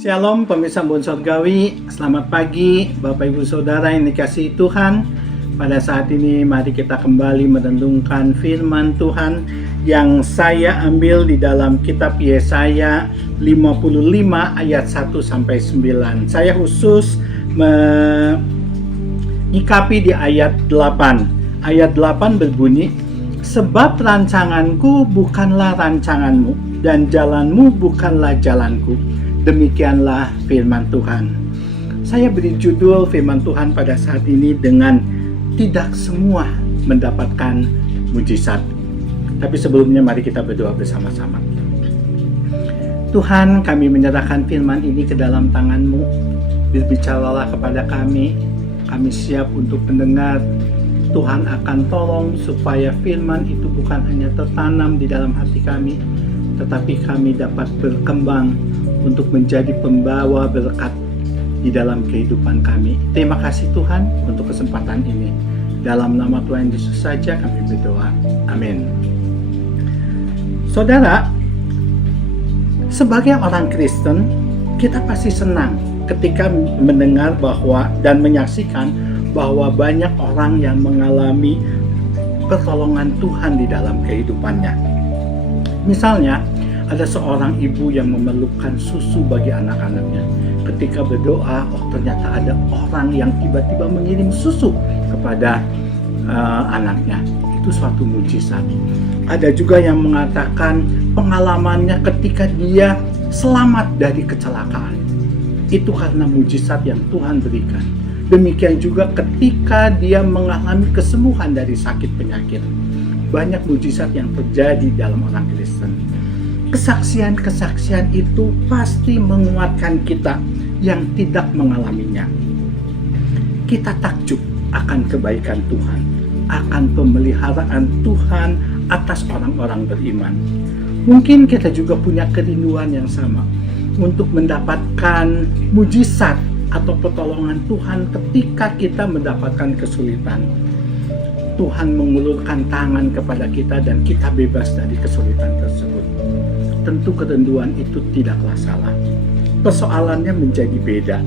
Shalom pemirsa Bon Surgawi, selamat pagi Bapak Ibu Saudara yang dikasihi Tuhan. Pada saat ini mari kita kembali merenungkan firman Tuhan yang saya ambil di dalam kitab Yesaya 55 ayat 1-9. Saya khusus menyikapi di ayat 8. Ayat 8 berbunyi, sebab rancanganku bukanlah rancanganmu dan jalanmu bukanlah jalanku. Demikianlah firman Tuhan. Saya beri judul firman Tuhan pada saat ini dengan tidak semua mendapatkan mujizat. Tapi sebelumnya mari kita berdoa bersama-sama. Tuhan, kami menyerahkan firman ini ke dalam tangan-Mu. Berbicaralah kepada kami. Kami siap untuk mendengar. Tuhan akan tolong supaya firman itu bukan hanya tertanam di dalam hati kami, tetapi kami dapat berkembang untuk menjadi pembawa berkat di dalam kehidupan kami. Terima kasih Tuhan untuk kesempatan ini. Dalam nama Tuhan Yesus saja kami berdoa. Amin. Saudara, sebagai orang Kristen, kita pasti senang ketika mendengar bahwa dan menyaksikan bahwa banyak orang yang mengalami pertolongan Tuhan di dalam kehidupannya. Misalnya, ada seorang ibu yang memerlukan susu bagi anak-anaknya. Ketika berdoa, ternyata ada orang yang tiba-tiba mengirim susu kepada anaknya. Itu suatu mujizat. Ada juga yang mengatakan pengalamannya ketika dia selamat dari kecelakaan. Itu karena mujizat yang Tuhan berikan. Demikian juga ketika dia mengalami kesembuhan dari sakit penyakit. Banyak mujizat yang terjadi dalam orang Kristen. Kesaksian-kesaksian itu pasti menguatkan kita yang tidak mengalaminya. Kita takjub akan kebaikan Tuhan, akan pemeliharaan Tuhan atas orang-orang beriman. Mungkin kita juga punya kerinduan yang sama untuk mendapatkan mujizat atau pertolongan Tuhan ketika kita mendapatkan kesulitan. Tuhan mengulurkan tangan kepada kita dan kita bebas dari kesulitan tersebut. Tentu kerinduan itu tidaklah salah. Persoalannya menjadi beda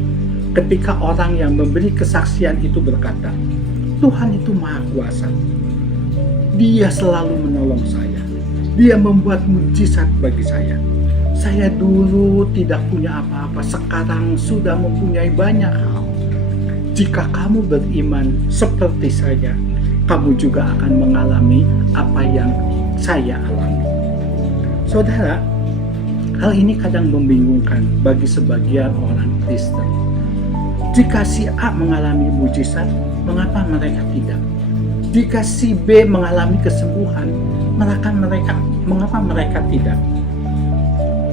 ketika orang yang memberi kesaksian itu berkata, Tuhan itu Maha Kuasa. Dia selalu menolong saya. Dia membuat mujizat bagi saya. Saya dulu tidak punya apa-apa, sekarang sudah mempunyai banyak hal. Jika kamu beriman seperti saya, kamu juga akan mengalami apa yang saya alami. Saudara, hal ini kadang membingungkan bagi sebagian orang Kristen. Jika si A mengalami mujizat, mengapa mereka tidak? Jika si B mengalami kesembuhan, mengapa mereka tidak?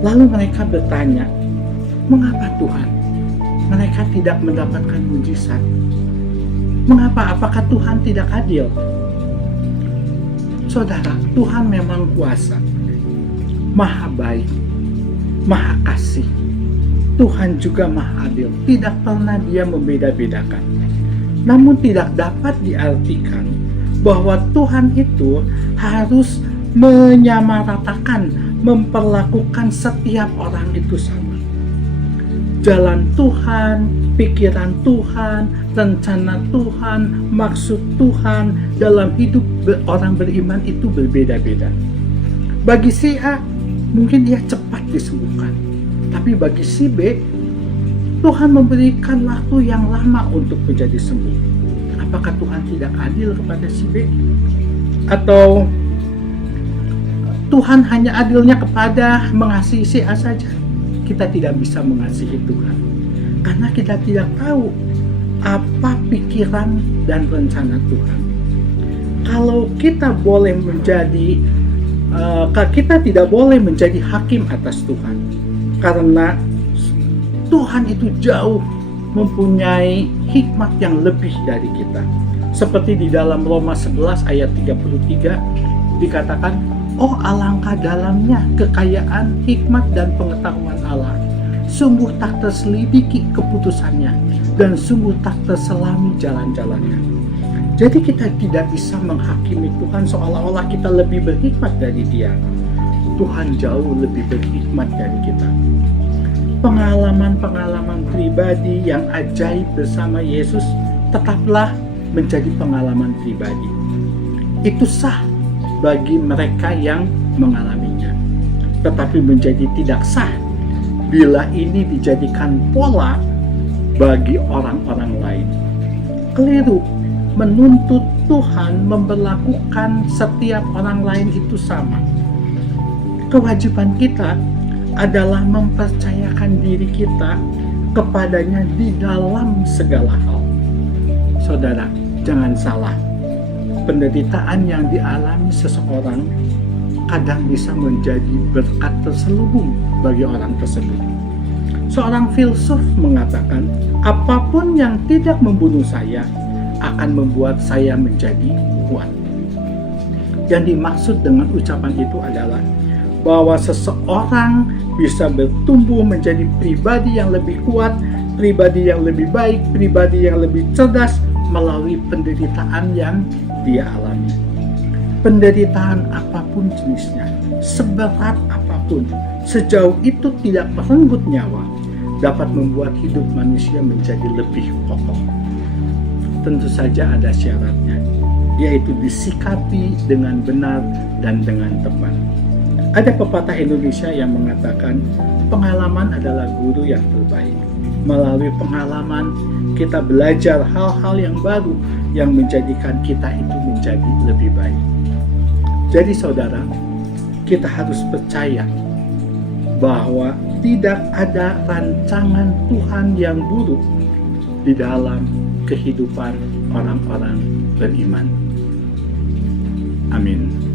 Lalu mereka bertanya, mengapa Tuhan? Mereka tidak mendapatkan mujizat. Mengapa? Apakah Tuhan tidak adil? Saudara, Tuhan memang kuasa, Maha baik, Maha kasih. Tuhan juga Maha adil. Tidak pernah Dia membeda-bedakan. Namun tidak dapat diartikan bahwa Tuhan itu harus menyamaratakan, memperlakukan setiap orang itu sama. Jalan Tuhan, pikiran Tuhan, rencana Tuhan, maksud Tuhan dalam hidup orang beriman itu berbeda-beda. Bagi si A, mungkin dia cepat disembuhkan. Tapi bagi si B, Tuhan memberikan waktu yang lama untuk menjadi sembuh. Apakah Tuhan tidak adil kepada si B? Atau Tuhan hanya adilnya kepada mengasihi si A saja? Kita tidak bisa mengasihi Tuhan. Karena kita tidak tahu apa pikiran dan rencana Tuhan. Kalau kita tidak boleh menjadi hakim atas Tuhan, karena Tuhan itu jauh mempunyai hikmat yang lebih dari kita. Seperti di dalam Roma 11 ayat 33 dikatakan, oh alangkah dalamnya kekayaan hikmat dan pengetahuan Allah. Sungguh tak terselidiki keputusannya dan sungguh tak terselami jalan-jalannya. Jadi kita tidak bisa menghakimi Tuhan seolah-olah kita lebih berhikmat dari Dia. Tuhan jauh lebih berhikmat dari kita. pengalaman-pengalaman pribadi yang ajaib bersama Yesus tetaplah menjadi pengalaman pribadi. Itu sah bagi mereka yang mengalaminya. Tetapi menjadi tidak sah bila ini dijadikan pola bagi orang-orang lain. Keliru menuntut Tuhan memperlakukan setiap orang lain itu sama. Kewajiban kita adalah mempercayakan diri kita kepadanya di dalam segala hal. Saudara, jangan salah. Penderitaan yang dialami seseorang kadang bisa menjadi berkat terselubung bagi orang tersebut. Seorang filsuf mengatakan, apapun yang tidak membunuh saya akan membuat saya menjadi kuat. Yang dimaksud dengan ucapan itu adalah bahwa seseorang bisa bertumbuh menjadi pribadi yang lebih kuat, pribadi yang lebih baik, pribadi yang lebih cerdas melalui penderitaan yang dia alami. Penderitaan apapun jenisnya, seberat apapun, sejauh itu tidak merenggut nyawa, dapat membuat hidup manusia menjadi lebih kokoh. Tentu saja ada syaratnya, yaitu disikapi dengan benar dan dengan tepat. Ada pepatah Indonesia yang mengatakan, pengalaman adalah guru yang terbaik. Melalui pengalaman, kita belajar hal-hal yang baru yang menjadikan kita itu menjadi lebih baik. Jadi saudara, kita harus percaya bahwa tidak ada rancangan Tuhan yang buruk di dalam kehidupan orang-orang beriman. Amin.